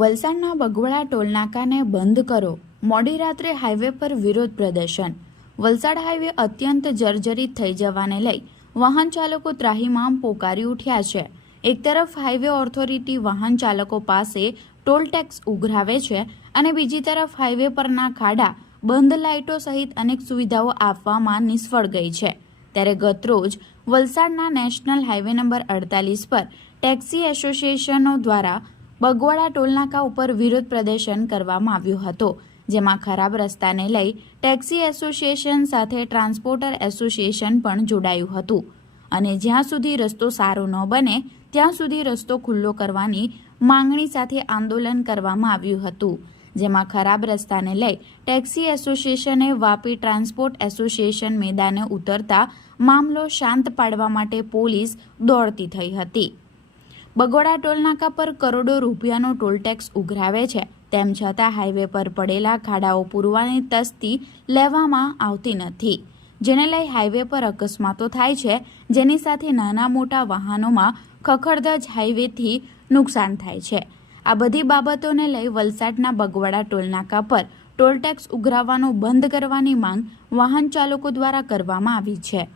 વલસાડના બગવડા ટોલનાકાને બંધ કરો. મોડી રાત્રે હાઈવે પર વિરોધ પ્રદર્શન. વલસાડ હાઈવે અત્યંત જર્જરિત થઈ જવાને લઈ વાહન ચાલકો ત્રાહીમામ પોકારી ઉઠ્યા છે. એક તરફ હાઈવે ઓથોરિટી વાહન ચાલકો પાસે ટોલ ટેક્સ ઉઘરાવે છે અને બીજી તરફ હાઈવે પરના ખાડા, બંધ લાઇટો સહિત અનેક સુવિધાઓ આપવામાં નિષ્ફળ ગઈ છે. ત્યારે ગતરોજ વલસાડના નેશનલ હાઈવે નંબર અડતાલીસ પર ટેક્સી એસોસિએશનો દ્વારા બગવાડા ટોલનાકા ઉપર વિરોધ પ્રદર્શન કરવામાં આવ્યું હતું, જેમાં ખરાબ રસ્તાને લઈ ટેક્સી એસોસિએશન સાથે ટ્રાન્સપોર્ટર એસોસિએશન પણ જોડાયું હતું. અને જ્યાં સુધી રસ્તો સારો ન બને, ત્યાં સુધી રસ્તો ખુલ્લો કરવાની માંગણી સાથે આંદોલન કરવામાં આવ્યું હતું, જેમાં ખરાબ રસ્તાને લઈ ટેક્સી એસોસિએશને વાપી ટ્રાન્સપોર્ટ એસોસિએશન મેદાને ઉતરતા મામલો શાંત પાડવા માટે પોલીસ દોડતી થઈ હતી. બગોડા ટોલનાકા પર કરોડો રૂપિયાનો ટોલ ટેક્સ ઉઘરાવે છે. તેમ છતાં હાઈવે પર પડેલા ખાડાઓ પૂરવાની તસ્તી લેવામાં આવતી નથી. જેને લઈ હાઈવે પર અકસ્માતો થાય છે. જેની સાથે નાના મોટા વાહનોમાં ખખડધજ હાઈવેથી નુકસાન થાય છે. આ બધી બાબતોને લઈ વલસાડના બગવાડા ટોલનાકા પર ટોલ ટેક્સ ઉઘરાવવાનું બંધ કરવાની માંગ વાહન ચાલકો દ્વારા કરવામાં આવી છે.